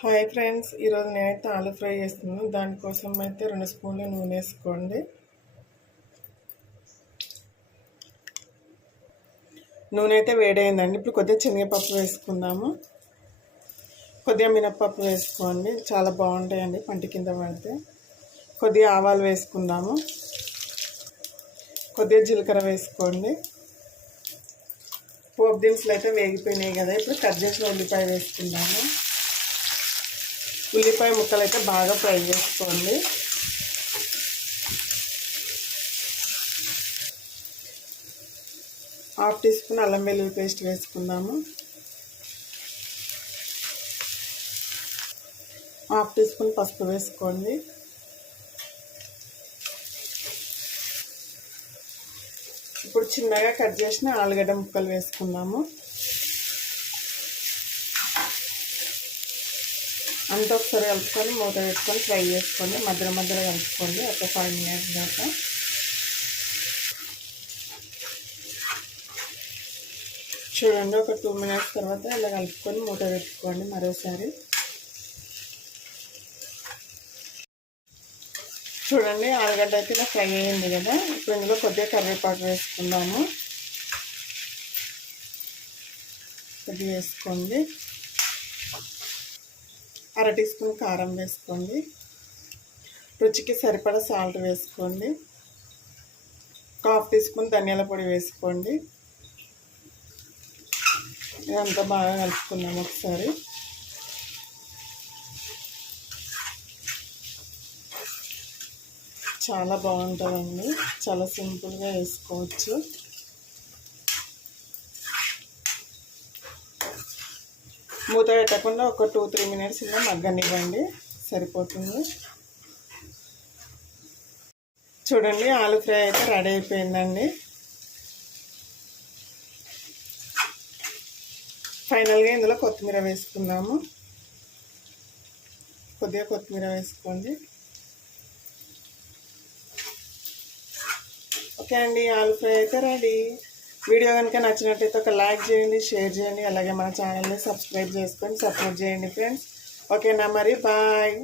Hi friends, ఈరోజు నేనైతే ఆలు ఫ్రై చేస్తున్నాను. దానికోసం అయితే 2 స్పూన్లు నూనె వేసుకోండి. నూనె అయితే వేడైందండి. ఇప్పుడు కొద్దిగా శనగపప్పు వేసుకుందాము. కొద్దిగా మినప్పప్పు వేసుకోండి, చాలా బాగుంటాయండి పంట కింద పడితే. కొద్దిగా ఆవాలు వేసుకుందాము. కొద్దిగా జీలకర్ర వేసుకోండి. పోపు దినుసులు అయితే వేగిపోయినాయి కదా. ఇప్పుడు కట్ చేసిన ఉల్లిపాయ వేసుకుందాము. ఉల్లిపాయ ముక్కలు అయితే బాగా ఫ్రై చేసుకోండి. హాఫ్ టీ స్పూన్ అల్లం వెల్లుల్లి పేస్ట్ వేసుకుందాము. హాఫ్ టీ స్పూన్ పసుపు వేసుకోండి. ఇప్పుడు చిన్నగా కట్ చేసిన ఆలుగడ్డ ముక్కలు వేసుకుందాము. అంతా ఒకసారి కలుపుకొని మూత వేసుకొని ఫ్రై చేసుకోండి. మధ్య మధ్యలో కలుపుకోండి ఒక 5 మినిట్స్ దాకా. చూడండి, ఒక 2 మినిట్స్ తర్వాత ఇలా కలుపుకొని మూత పెట్టుకోండి. మరోసారి చూడండి, ఆలుగడ్డ అయితే ఇలా ఫ్రై అయ్యింది కదా. ఇప్పుడు ఇందులో కొద్దిగా కరివేపాకు వేసుకుందాము. కొద్దిగా వేసుకోండి. 1/2 టీ స్పూన్ కారం వేసుకోండి. రుచికి సరిపడా సాల్ట్ వేసుకోండి. 1/2 టీ స్పూన్ ధనియాల పొడి వేసుకోండి. ఇదంతా బాగా కలుపుకుందాం ఒకసారి. చాలా బాగుంటుందండి, చాలా సింపుల్గా వేసుకోవచ్చు. మూత పెట్టకుండా ఒక 2-3 మినిట్స్ ఇలా మగ్గనివ్వండి, సరిపోతుంది. చూడండి, ఆలు ఫ్రై అయితే రెడీ అయిపోయిందండి. ఫైనల్గా ఇందులో కొత్తిమీర వేసుకుందాము. కొద్దిగా కొత్తిమీర వేసుకోండి. ఓకే అండి, ఆలు ఫ్రై అయితే రెడీ. వీడియో కనుక నచ్చినట్టయితే ఒక లైక్ చేయండి, షేర్ చేయండి, అలాగే మన ఛానల్ని సబ్స్క్రైబ్ చేసుకొని సపోర్ట్ చేయండి ఫ్రెండ్స్. ఓకేనా మరి, బాయ్.